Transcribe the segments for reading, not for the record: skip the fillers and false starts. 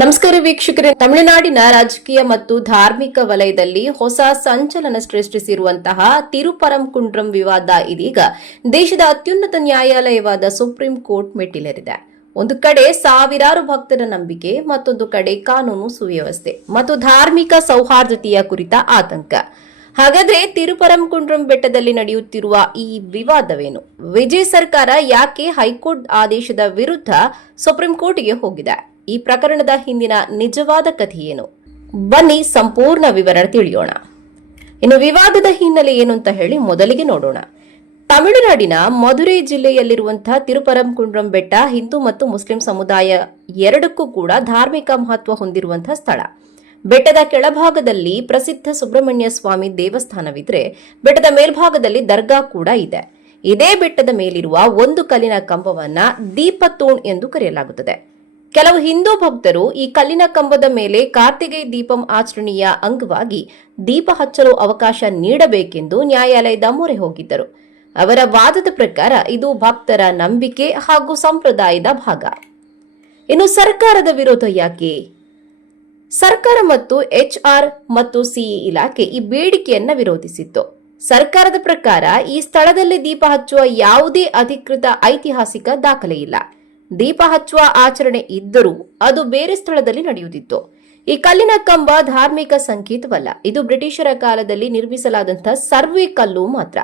ನಮಸ್ಕಾರ ವೀಕ್ಷಕರೇ, ತಮಿಳುನಾಡಿನ ರಾಜಕೀಯ ಮತ್ತು ಧಾರ್ಮಿಕ ವಲಯದಲ್ಲಿ ಹೊಸ ಸಂಚಲನ ಸೃಷ್ಟಿಸಿರುವಂತಹ ತಿರುಪರಂಕುಂಡ್ರಂ ವಿವಾದ ಇದೀಗ ದೇಶದ ಅತ್ಯುನ್ನತ ನ್ಯಾಯಾಲಯವಾದ ಸುಪ್ರೀಂ ಕೋರ್ಟ್ ಮೆಟ್ಟಿಲೇರಿದೆ. ಒಂದು ಕಡೆ ಸಾವಿರಾರು ಭಕ್ತರ ನಂಬಿಕೆ, ಮತ್ತೊಂದು ಕಡೆ ಕಾನೂನು ಸುವ್ಯವಸ್ಥೆ ಮತ್ತು ಧಾರ್ಮಿಕ ಸೌಹಾರ್ದತೆಯ ಕುರಿತ ಆತಂಕ. ಹಾಗಾದ್ರೆ ತಿರುಪರಂಕುಂಡ್ರಂ ಬೆಟ್ಟದಲ್ಲಿ ನಡೆಯುತ್ತಿರುವ ಈ ವಿವಾದವೇನು? ವಿಜಯ್ ಸರ್ಕಾರ ಯಾಕೆ ಹೈಕೋರ್ಟ್ ಆದೇಶದ ವಿರುದ್ಧ ಸುಪ್ರೀಂ ಕೋರ್ಟ್ಗೆ ಹೋಗಿದೆ? ಈ ಪ್ರಕರಣದ ಹಿಂದಿನ ನಿಜವಾದ ಕಥೆಯೇನು? ಬನ್ನಿ ಸಂಪೂರ್ಣ ವಿವರ ತಿಳಿಯೋಣ. ಇನ್ನು ವಿವಾದದ ಹಿನ್ನೆಲೆ ಏನು ಅಂತ ಹೇಳಿ ಮೊದಲಿಗೆ ನೋಡೋಣ. ತಮಿಳುನಾಡಿನ ಮಧುರೈ ಜಿಲ್ಲೆಯಲ್ಲಿರುವಂತಹ ತಿರುಪರಂಕುಂಡ್ರಂ ಬೆಟ್ಟ ಹಿಂದೂ ಮತ್ತು ಮುಸ್ಲಿಂ ಸಮುದಾಯ ಎರಡಕ್ಕೂ ಕೂಡ ಧಾರ್ಮಿಕ ಮಹತ್ವ ಹೊಂದಿರುವಂತಹ ಸ್ಥಳ. ಬೆಟ್ಟದ ಕೆಳಭಾಗದಲ್ಲಿ ಪ್ರಸಿದ್ಧ ಸುಬ್ರಹ್ಮಣ್ಯ ಸ್ವಾಮಿ ದೇವಸ್ಥಾನವಿದ್ರೆ, ಬೆಟ್ಟದ ಮೇಲ್ಭಾಗದಲ್ಲಿ ದರ್ಗಾ ಕೂಡ ಇದೆ. ಇದೇ ಬೆಟ್ಟದ ಮೇಲಿರುವ ಒಂದು ಕಲ್ಲಿನ ಕಂಬವನ್ನ ದೀಪತೂಣ್ ಎಂದು ಕರೆಯಲಾಗುತ್ತದೆ. ಕೆಲವು ಹಿಂದೂ ಭಕ್ತರು ಈ ಕಲ್ಲಿನ ಕಂಬದ ಮೇಲೆ ಕಾರ್ತಿಕೈ ದೀಪಂ ಆಚರಣೆಯ ಅಂಗವಾಗಿ ದೀಪ ಹಚ್ಚಲು ಅವಕಾಶ ನೀಡಬೇಕೆಂದು ನ್ಯಾಯಾಲಯದ ಮೊರೆ ಹೋಗಿದ್ದರು. ಅವರ ವಾದದ ಪ್ರಕಾರ ಇದು ಭಕ್ತರ ನಂಬಿಕೆ ಹಾಗೂ ಸಂಪ್ರದಾಯದ ಭಾಗ. ಇನ್ನು ಸರ್ಕಾರದ ವಿರೋಧ ಯಾಕೆ? ಸರ್ಕಾರ ಮತ್ತು HR ಮತ್ತು CE ಇಲಾಖೆ ಈ ಬೇಡಿಕೆಯನ್ನ ವಿರೋಧಿಸಿತ್ತು. ಸರ್ಕಾರದ ಪ್ರಕಾರ ಈ ಸ್ಥಳದಲ್ಲಿ ದೀಪ ಹಚ್ಚುವ ಯಾವುದೇ ಅಧಿಕೃತ ಐತಿಹಾಸಿಕ ದಾಖಲೆ ಇಲ್ಲ. ದೀಪ ಹಚ್ಚುವ ಆಚರಣೆ ಇದ್ದರೂ ಅದು ಬೇರೆ ಸ್ಥಳದಲ್ಲಿ ನಡೆಯುತ್ತಿತ್ತು. ಈ ಕಲ್ಲಿನ ಕಂಬ ಧಾರ್ಮಿಕ ಸಂಕೇತವಲ್ಲ, ಇದು ಬ್ರಿಟಿಷರ ಕಾಲದಲ್ಲಿ ನಿರ್ಮಿಸಲಾದಂತಹ ಸರ್ವೆ ಕಲ್ಲು ಮಾತ್ರ.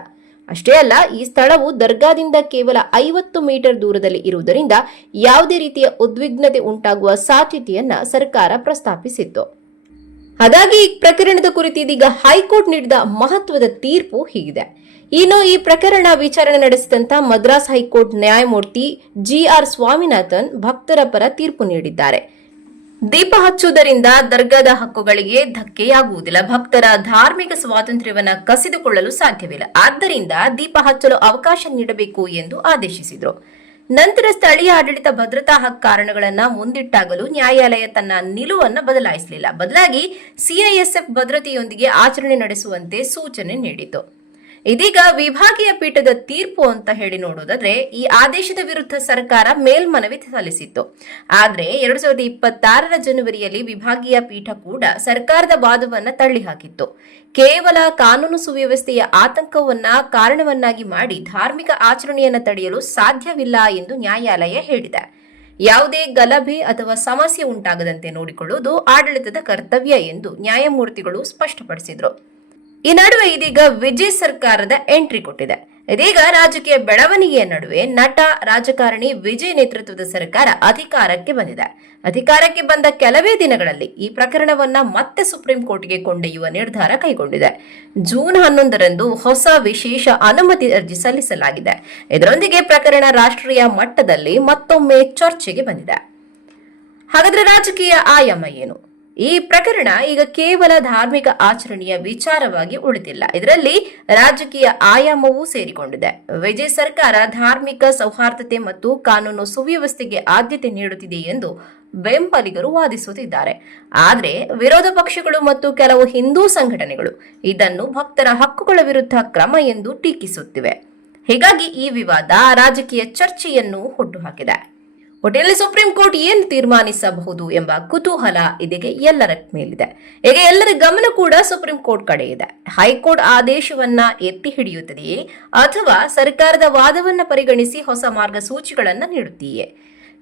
ಅಷ್ಟೇ ಅಲ್ಲ, ಈ ಸ್ಥಳವು ದರ್ಗಾದಿಂದ ಕೇವಲ 50 ಮೀಟರ್ ದೂರದಲ್ಲಿ ಇರುವುದರಿಂದ ಯಾವುದೇ ರೀತಿಯ ಉದ್ವಿಗ್ನತೆ ಉಂಟಾಗುವ ಸಾಧ್ಯತೆಯನ್ನ ಸರ್ಕಾರ ಪ್ರಸ್ತಾಪಿಸಿತ್ತು. ಹಾಗಾಗಿ ಈ ಪ್ರಕರಣದ ಕುರಿತು ಇದೀಗ ಹೈಕೋರ್ಟ್ ನೀಡಿದ ಮಹತ್ವದ ತೀರ್ಪು ಹೀಗಿದೆ. ಇನ್ನು ಈ ಪ್ರಕರಣ ವಿಚಾರಣೆ ನಡೆಸಿದಂತ ಮದ್ರಾಸ್ ಹೈಕೋರ್ಟ್ ನ್ಯಾಯಮೂರ್ತಿ GR ಸ್ವಾಮಿನಾಥನ್ ಭಕ್ತರ ಪರ ತೀರ್ಪು ನೀಡಿದ್ದಾರೆ. ದೀಪ ಹಚ್ಚುವುದರಿಂದ ದರ್ಗಾದ ಹಕ್ಕುಗಳಿಗೆ ಧಕ್ಕೆಯಾಗುವುದಿಲ್ಲ, ಭಕ್ತರ ಧಾರ್ಮಿಕ ಸ್ವಾತಂತ್ರ್ಯವನ್ನ ಕಸಿದುಕೊಳ್ಳಲು ಸಾಧ್ಯವಿಲ್ಲ, ಆದ್ದರಿಂದ ದೀಪ ಹಚ್ಚಲು ಅವಕಾಶ ನೀಡಬೇಕು ಎಂದು ಆದೇಶಿಸಿದರು. ನಂತರ ಸ್ಥಳೀಯ ಆಡಳಿತ ಭದ್ರತಾ ಕಾರಣಗಳನ್ನ ಮುಂದಿಟ್ಟಾಗಲೂ ನ್ಯಾಯಾಲಯ ತನ್ನ ನಿಲುವನ್ನು ಬದಲಾಯಿಸಲಿಲ್ಲ. ಬದಲಾಗಿ CISF ಭದ್ರತೆಯೊಂದಿಗೆ ಆಚರಣೆ ನಡೆಸುವಂತೆ ಸೂಚನೆ ನೀಡಿತು. ಇದೀಗ ವಿಭಾಗೀಯ ಪೀಠದ ತೀರ್ಪು ಅಂತ ಹೇಳಿ ನೋಡೋದಾದ್ರೆ, ಈ ಆದೇಶದ ವಿರುದ್ಧ ಸರ್ಕಾರ ಮೇಲ್ಮನವಿ ಸಲ್ಲಿಸಿತ್ತು. ಆದ್ರೆ 2026 ಜನವರಿಯಲ್ಲಿ ವಿಭಾಗೀಯ ಪೀಠ ಕೂಡ ಸರ್ಕಾರದ ವಾದವನ್ನ ತಳ್ಳಿಹಾಕಿತ್ತು. ಕೇವಲ ಕಾನೂನು ಸುವ್ಯವಸ್ಥೆಯ ಆತಂಕವನ್ನ ಕಾರಣವನ್ನಾಗಿ ಮಾಡಿ ಧಾರ್ಮಿಕ ಆಚರಣೆಯನ್ನ ತಡೆಯಲು ಸಾಧ್ಯವಿಲ್ಲ ಎಂದು ನ್ಯಾಯಾಲಯ ಹೇಳಿದೆ. ಯಾವುದೇ ಗಲಭೆ ಅಥವಾ ಸಮಸ್ಯೆ ಉಂಟಾಗದಂತೆ ನೋಡಿಕೊಳ್ಳುವುದು ಆಡಳಿತದ ಕರ್ತವ್ಯ ಎಂದು ನ್ಯಾಯಮೂರ್ತಿಗಳು ಸ್ಪಷ್ಟಪಡಿಸಿದರು. ಈ ನಡುವೆ ಇದೀಗ ವಿಜಯ್ ಸರ್ಕಾರದ ಎಂಟ್ರಿ ಕೊಟ್ಟಿದೆ. ಇದೀಗ ರಾಜಕೀಯ ಬೆಳವಣಿಗೆಯ ನಡುವೆ ನಟ ರಾಜಕಾರಣಿ ವಿಜಯ್ ನೇತೃತ್ವದ ಸರ್ಕಾರ ಅಧಿಕಾರಕ್ಕೆ ಬಂದಿದೆ. ಅಧಿಕಾರಕ್ಕೆ ಬಂದ ಕೆಲವೇ ದಿನಗಳಲ್ಲಿ ಈ ಪ್ರಕರಣವನ್ನ ಮತ್ತೆ ಸುಪ್ರೀಂ ಕೋರ್ಟ್ಗೆ ಕೊಂಡೊಯ್ಯುವ ನಿರ್ಧಾರ ಕೈಗೊಂಡಿದೆ. ಜೂನ್ 11ರಂದು ಹೊಸ ವಿಶೇಷ ಅನುಮತಿ ಅರ್ಜಿ ಸಲ್ಲಿಸಲಾಗಿದೆ. ಇದರೊಂದಿಗೆ ಪ್ರಕರಣ ರಾಷ್ಟ್ರೀಯ ಮಟ್ಟದಲ್ಲಿ ಮತ್ತೊಮ್ಮೆ ಚರ್ಚೆಗೆ ಬಂದಿದೆ. ಹಾಗಾದ್ರೆ ರಾಜಕೀಯ ಆಯಾಮ ಏನು? ಈ ಪ್ರಕರಣ ಈಗ ಕೇವಲ ಧಾರ್ಮಿಕ ಆಚರಣೆಯ ವಿಚಾರವಾಗಿ ಉಳಿದಿಲ್ಲ, ಇದರಲ್ಲಿ ರಾಜಕೀಯ ಆಯಾಮವೂ ಸೇರಿಕೊಂಡಿದೆ. ವಿಜಯ್ ಸರ್ಕಾರ ಧಾರ್ಮಿಕ ಸೌಹಾರ್ದತೆ ಮತ್ತು ಕಾನೂನು ಸುವ್ಯವಸ್ಥೆಗೆ ಆದ್ಯತೆ ನೀಡುತ್ತಿದೆ ಎಂದು ಬೆಂಬಲಿಗರು ವಾದಿಸುತ್ತಿದ್ದಾರೆ. ಆದರೆ ವಿರೋಧ ಪಕ್ಷಗಳು ಮತ್ತು ಕೆಲವು ಹಿಂದೂ ಸಂಘಟನೆಗಳು ಇದನ್ನು ಭಕ್ತರ ಹಕ್ಕುಗಳ ವಿರುದ್ಧ ಕ್ರಮ ಎಂದು ಟೀಕಿಸುತ್ತಿವೆ. ಹೀಗಾಗಿ ಈ ವಿವಾದ ರಾಜಕೀಯ ಚರ್ಚೆಯನ್ನು ಹುಟ್ಟುಹಾಕಿದೆ. ಒಟ್ಟಿನಲ್ಲಿ ಸುಪ್ರೀಂ ಕೋರ್ಟ್ ಏನು ತೀರ್ಮಾನಿಸಬಹುದು ಎಂಬ ಕುತೂಹಲ ಇದೀಗ ಎಲ್ಲರ ಮೇಲಿದೆ. ಈಗ ಎಲ್ಲರ ಗಮನ ಕೂಡ ಸುಪ್ರೀಂ ಕೋರ್ಟ್ ಕಡೆ ಇದೆ. ಹೈಕೋರ್ಟ್ ಆದೇಶವನ್ನ ಎತ್ತಿ ಹಿಡಿಯುತ್ತದೆಯೇ ಅಥವಾ ಸರ್ಕಾರದ ವಾದವನ್ನ ಪರಿಗಣಿಸಿ ಹೊಸ ಮಾರ್ಗಸೂಚಿಗಳನ್ನ ನೀಡುತ್ತೆಯೇ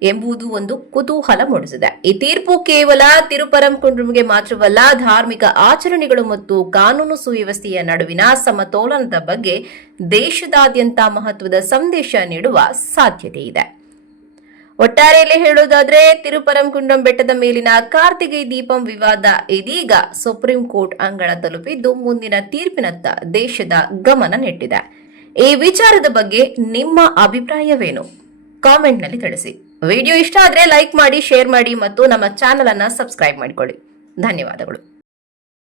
ಎಂಬುದು ಒಂದು ಕುತೂಹಲ ಮೂಡಿಸಿದೆ. ಈ ತೀರ್ಪು ಕೇವಲ ತಿರುಪರಂಕುಂಡ್ರಂಗೆ ಮಾತ್ರವಲ್ಲ, ಧಾರ್ಮಿಕ ಆಚರಣೆಗಳು ಮತ್ತು ಕಾನೂನು ಸುವ್ಯವಸ್ಥೆಯ ನಡುವಿನ ಸಮತೋಲನದ ಬಗ್ಗೆ ದೇಶದಾದ್ಯಂತ ಮಹತ್ವದ ಸಂದೇಶ ನೀಡುವ ಸಾಧ್ಯತೆ ಇದೆ. ಒಟ್ಟಾರೆಯಲ್ಲಿ ಹೇಳೋದಾದ್ರೆ, ತಿರುಪರಂಕುಂಡ್ರಂ ಬೆಟ್ಟದ ಮೇಲಿನ ಕಾರ್ತಿಕೈ ದೀಪಂ ವಿವಾದ ಇದೀಗ ಸುಪ್ರೀಂ ಕೋರ್ಟ್ ಅಂಗಳ ತಲುಪಿದ್ದು ಮುಂದಿನ ತೀರ್ಪಿನತ್ತ ದೇಶದ ಗಮನ ನೆಟ್ಟಿದೆ. ಈ ವಿಚಾರದ ಬಗ್ಗೆ ನಿಮ್ಮ ಅಭಿಪ್ರಾಯವೇನು? ಕಾಮೆಂಟ್ನಲ್ಲಿ ತಿಳಿಸಿ. ವಿಡಿಯೋ ಇಷ್ಟ ಆದ್ರೆ ಲೈಕ್ ಮಾಡಿ, ಶೇರ್ ಮಾಡಿ ಮತ್ತು ನಮ್ಮ ಚಾನೆಲ್ ಅನ್ನ ಸಬ್ಸ್ಕ್ರೈಬ್ ಮಾಡಿಕೊಳ್ಳಿ. ಧನ್ಯವಾದಗಳು.